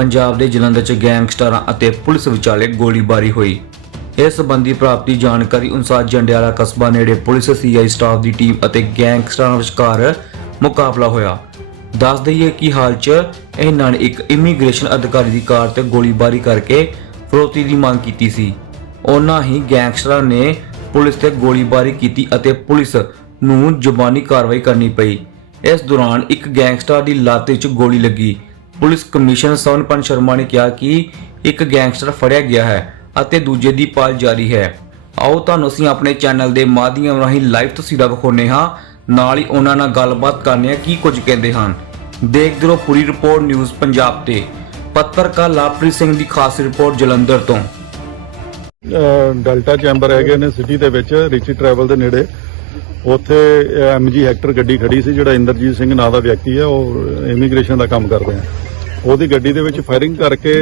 ਪੰਜਾਬ ਦੇ ਜਲੰਧਰ 'ਚ ਗੈਂਗਸਟਰਾਂ ਅਤੇ ਪੁਲਿਸ ਵਿਚਾਲੇ ਗੋਲੀਬਾਰੀ ਹੋਈ। ਇਸ ਸੰਬੰਧੀ ਪ੍ਰਾਪਤੀ ਜਾਣਕਾਰੀ ਅਨੁਸਾਰ ਜੰਡਿਆਲਾ ਕਸਬਾ ਨੇੜੇ ਪੁਲਿਸ ਸੀਆਈ ਸਟਾਫ ਦੀ ਟੀਮ ਅਤੇ ਗੈਂਗਸਟਰਾਂ ਵਿਚਕਾਰ ਮੁਕਾਬਲਾ ਹੋਇਆ। ਦੱਸ ਦਈਏ ਕਿ ਹਾਲ 'ਚ ਇਹਨਾਂ ਨੇ ਇੱਕ ਇਮੀਗ੍ਰੇਸ਼ਨ ਅਧਿਕਾਰੀ ਦੀ ਕਾਰ ਤੇ ਗੋਲੀਬਾਰੀ ਕਰਕੇ ਫਰੋਤੀ ਦੀ ਮੰਗ ਕੀਤੀ ਸੀ। ਉਹਨਾਂ ਹੀ ਗੈਂਗਸਟਰਾਂ ਨੇ ਪੁਲਿਸ ਤੇ ਗੋਲੀਬਾਰੀ ਕੀਤੀ ਅਤੇ ਪੁਲਿਸ ਨੂੰ ਜ਼ੁਬਾਨੀ ਕਾਰਵਾਈ ਕਰਨੀ ਪਈ। ਇਸ ਦੌਰਾਨ ਇੱਕ ਗੈਂਗਸਟਰ ਦੀ ਲੱਤ ਵਿੱਚ ਗੋਲੀ ਲੱਗੀ। ਪੁਲਿਸ ਕਮਿਸ਼ਨਰ ਸਵਨਪਨ ਸ਼ਰਮਾ ਨੇ ਕਿਹਾ ਕਿ ਇੱਕ ਗੈਂਗਸਟਰ ਫੜਿਆ ਗਿਆ ਹੈ ਅਤੇ ਦੂਜੇ ਦੀ ਭਾਲ ਜਾਰੀ ਹੈ। ਆਓ ਤੁਹਾਨੂੰ ਅਸੀਂ ਆਪਣੇ ਚੈਨਲ ਦੇ ਮਾਧਿਅਮ ਰਾਹੀਂ ਲਾਈਵ ਤਸਵੀਰਾਂ ਵਿਖਾਉਂਦੇ ਹਾਂ। ਨਾਲ ਹੀ ਉਹਨਾਂ ਨਾਲ ਗੱਲਬਾਤ ਕਰਨੇ ਹਾਂ, ਕੀ ਕੁਝ ਕਹਿੰਦੇ ਹਨ। ਦੇਖਦੇ ਰਹੋ ਪੂਰੀ ਰਿਪੋਰਟ ਨਿਊਜ਼ ਪੰਜਾਬ ਤੇ। ਪੱਤਰਕਾਰ ਲਾਪ੍ਰੀਤ ਸਿੰਘ ਦੀ ਖਾਸ ਰਿਪੋਰਟ ਜਲੰਧਰ ਤੋਂ। ਡੈਲਟਾ ਚੈਂਬਰ ਹੈਗੇ ਨੇ ਸਿਟੀ ਦੇ ਵਿੱਚ, ਰਿਚੀ ਟਰੈਵਲ ਦੇ ਨੇੜੇ। ਉੱਥੇ ਐਮਜੀ ਹੈਕਟਰ ਗੱਡੀ ਖੜੀ ਸੀ, ਜਿਹੜਾ ਇੰਦਰਜੀਤ ਸਿੰਘ ਨਾਂ ਦਾ ਵਿਅਕਤੀ ਹੈ, ਉਹ ਇਮੀਗ੍ਰੇਸ਼ਨ ਦਾ ਕੰਮ ਕਰਦੇ ਆ। ਉਹਦੀ ਗੱਡੀ ਦੇ ਵਿੱਚ ਫਾਇਰਿੰਗ ਕਰਕੇ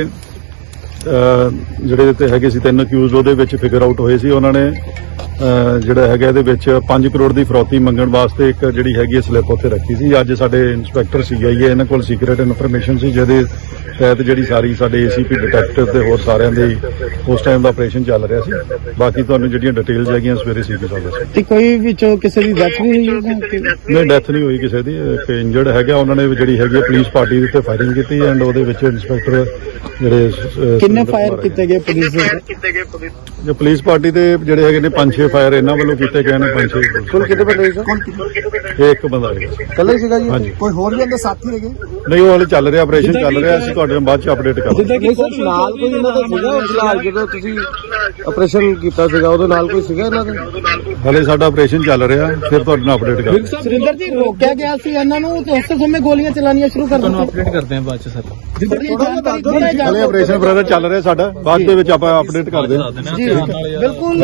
ਜਿਹੜੇ ਤੇ ਹੈਗੇ ਸੀ ਤਿੰਨ ਅਕਿਊਜ਼ ਉਹਦੇ ਵਿੱਚ ਫਿਗਰ ਆਊਟ ਹੋਏ ਸੀ। ਉਹਨਾਂ ਨੇ ਜਿਹੜਾ ਹੈਗਾ ਇਹਦੇ ਵਿੱਚ 5 ਕਰੋੜ ਦੀ ਫਰੌਤੀ ਮੰਗਣ ਵਾਸਤੇ ਇੱਕ ਜਿਹੜੀ ਹੈਗੀ ਸਲਿੱਪ ਉੱਥੇ ਰੱਖੀ ਸੀ। ਅੱਜ ਸਾਡੇ ਇੰਸਪੈਕਟਰ ਸੀਆਈਏ ਇਹਨਾਂ ਕੋਲ ਸੀਕ੍ਰੀਟ ਇਨਫੋਰਮੇਸ਼ਨ ਸੀ ਜਿਹਦੇ ਤਹਿਤ ਜਿਹੜੀ ਸਾਰੀ ਸਾਡੇ ਏਸੀਪੀ ਡਿਟੈਕਟਿਵ ਤੇ ਹੋਰ ਸਾਰਿਆਂ ਦੇ ਉਸ ਟਾਈਮ ਦਾ ਆਪਰੇਸ਼ਨ ਚੱਲ ਰਿਹਾ ਸੀ। ਬਾਕੀ ਤੁਹਾਨੂੰ ਜਿਹੜੀਆਂ ਡਿਟੇਲਸ ਹੈਗੀਆਂ ਸਵੇਰੇ ਸੀਪੀ ਸਾਹਿਬ ਦੱਸੋ ਤੇ ਕੋਈ ਵਿੱਚੋਂ ਕਿਸੇ ਦੀ ਡੈਥ ਨਹੀਂ ਹੋਈ ਨਹੀਂ ਡੈਥ ਨਹੀਂ ਹੋਈ ਕਿਸੇ ਦੀ। ਇੱਕ ਇੰਜਰਡ ਹੈਗਾ ਉਹਨਾਂ ਨੇ ਜਿਹੜੀ ਹੈਗੀ ਪੁਲਿਸ ਪਾਰਟੀ ਦੇ ਉੱਤੇ ਫਾਇਰਿੰਗ ਕੀਤੀ ਐਂਡ ਉਹਦੇ ਵਿੱਚ ਇੰਸਪੈਕਟਰ ਜਿਹੜੇ ਕਿੰਨੇ ਫਾਇਰ ਕੀਤੇ ਗਏ ਪੁਲਿਸ ਦੇ। ਜੇ ਪੁਲਿਸ ਪਾਰਟੀ ਦੇ ਜਿਹੜੇ ਹੈਗੇ ਨੇ 5-6 ਫਾਇਰ ਇਹਨਾਂ ਵੱਲੋਂ ਕੀਤੇ ਗਏ ਨੇ 5-6 ਕੁੱਲ ਕਿੰਨੇ ਬੰਦੇ ਸੀ ਇਹ ਇੱਕ ਬੰਦਾ ਹੈਗਾ ਕੱਲੇ ਸੀਗਾ ਜੀ? ਹਾਂਜੀ। ਕੋਈ ਹੋਰ ਵੀ ਅੰਦਰ ਸਾਥੀ ਹੈਗੇ? ਨਹੀਂ ਉਹ ਹਲੇ ਚੱਲ ਰਿਹਾ ਆਪਰੇਸ਼ਨ ਚੱਲ ਰਿਹਾ ਅਸੀਂ ਤੁਹਾਡੇ ਨਾਲ ਬਾਅਦ ਚ ਅਪਡੇਟ ਕਰਾਂਗੇ। ਜਿੱਦਾਂ ਕਿ ਸਰ ਨਾਲ ਕੋਈ ਇਹਨਾਂ ਦਾ ਸੀਗਾ ਫਿਲਹਾਲ ਜਦੋਂ ਤੁਸੀਂ ਆਪਰੇਸ਼ਨ ਕੀਤਾ ਸੀਗਾ ਉਹਦੇ ਨਾਲ ਕੋਈ ਸੀਗਾ ਇਹਨਾਂ ਦੇ? ਹਲੇ ਸਾਡਾ ਆਪਰੇਸ਼ਨ ਚੱਲ ਰਿਹਾ ਫਿਰ ਤੁਹਾਡੇ ਨਾਲ ਅਪਡੇਟ ਕਰਾਂਗੇ। ਸੁਰਿੰਦਰ ਜੀ ਰੋਕਿਆ ਗਿਆ ਸੀ ਇਹਨਾਂ ਨੂੰ ਤੇ ਉਸੇ ਸਮੇਂ ਗੋਲੀਆਂ ਚਲਾਉਣੀਆਂ ਸ਼ੁਰੂ ਕਰ ਦਿੱਤੀਆਂ। ਅਪਡੇਟ ਕਰਦੇ ਹਾਂ ਬਾਅਦ ਚ ਸਰ। ਹਲੇ ਆਪਰੇਸ਼ਨ ਬ੍ਰਦਰ ਚੱਲ ਰਿਹਾ ਸਾਡਾ ਬਾਅਦ ਦੇ ਵਿੱਚ ਆਪਾਂ ਅਪਡੇਟ ਕਰਦੇ ਹਾਂ। ਜੀ ਬਿਲਕੁਲ।